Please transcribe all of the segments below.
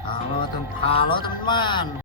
Halo teman-teman.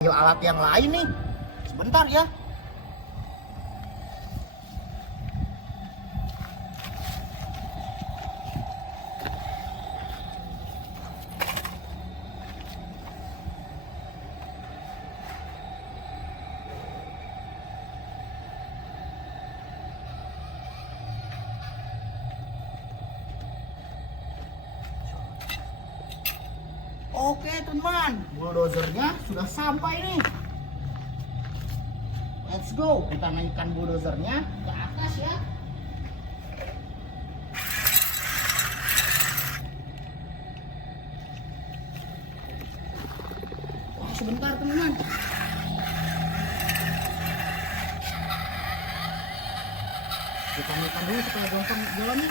Yuk alat yang lain nih. Sebentar ya. Oke teman, bulldozernya sudah sampai nih. Let's go, kita naikkan bulldozernya ke atas ya. Wah, sebentar teman. Kita naikkan dulu supaya gampang jalannya.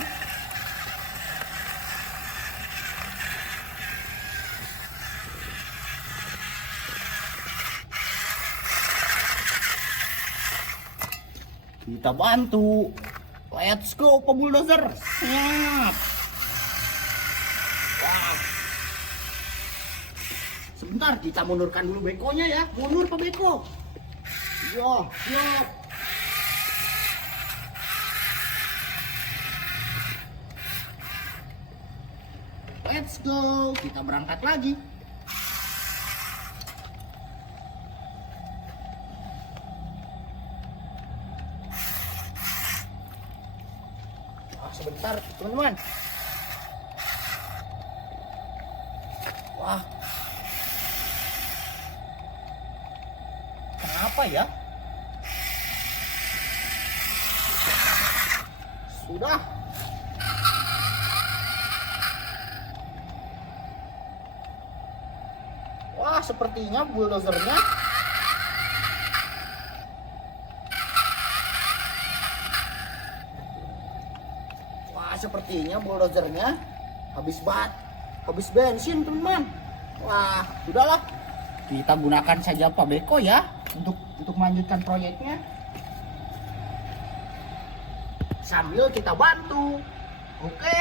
Kita bantu. Let's go, Pak Bulldozer. Siap. Wah. Sebentar, kita mundurkan dulu bekonya ya. Mundur Pak Beko. Yo, siap. Let's go. Kita berangkat lagi. Sebentar teman-teman. Wah, kenapa ya? Sudah. Wah, sepertinya bulldozernya habis bensin teman-teman. Wah, sudahlah, kita gunakan saja Pak Beko ya untuk melanjutkan proyeknya sambil kita bantu. Oke.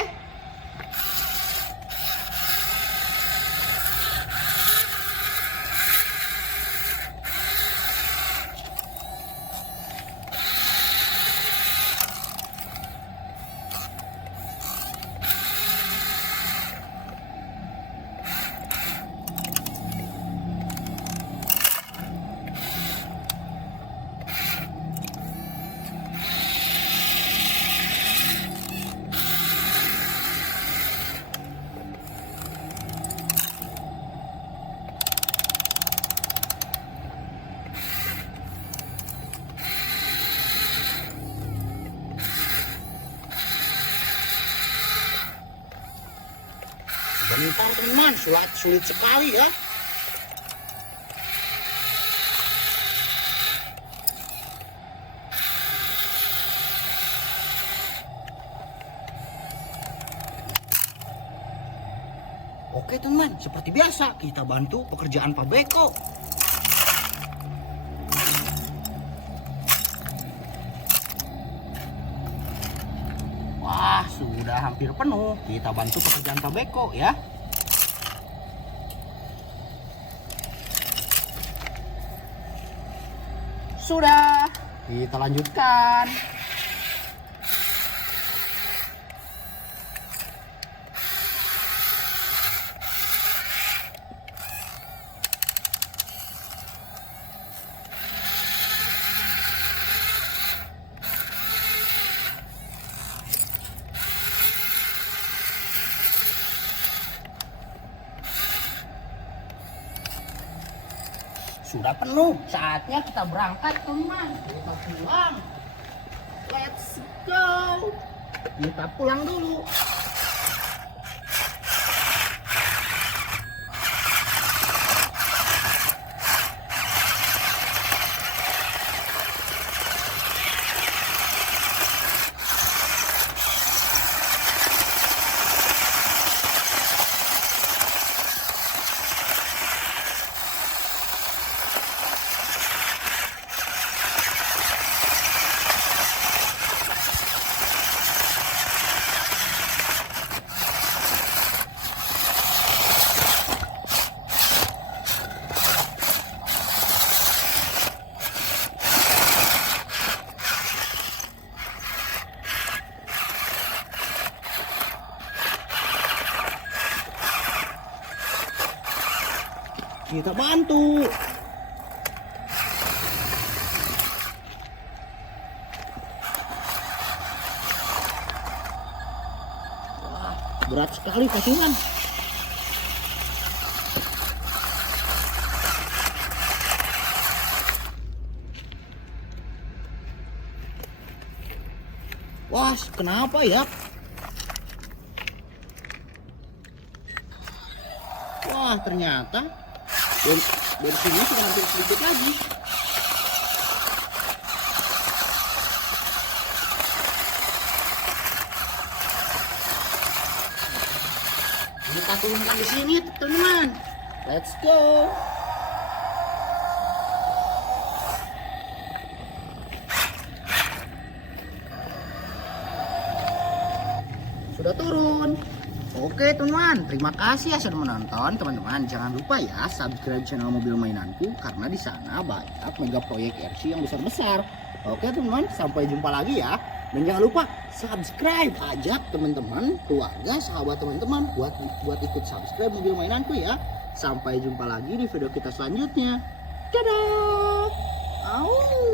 Bentar teman, sulit sekali ya. Oke teman, seperti biasa kita bantu pekerjaan Pak Beko. Wah, sudah hampir penuh. Kita bantu pekerjaan Pak Beko ya. Sudah, kita lanjutkan. Sudah penuh, saatnya kita berangkat teman. Kita pulang. Let's go. Kita pulang dulu. Kita bantu. Wah, berat sekali kasihan. Wah, kenapa ya? Wah, ternyata bensinnya cuma hampir sedikit lagi. Kita turunkan di sini, teman-teman. Let's go. Sudah turun. Oke teman-teman, terima kasih ya sudah menonton. Teman-teman jangan lupa ya subscribe channel Mobil Mainanku, karena di sana banyak mega proyek RC yang besar-besar. Oke teman-teman, sampai jumpa lagi ya. Dan jangan lupa subscribe, ajak teman-teman, keluarga, sahabat teman-teman buat ikut subscribe Mobil Mainanku ya. Sampai jumpa lagi di video kita selanjutnya. Dadah. Au.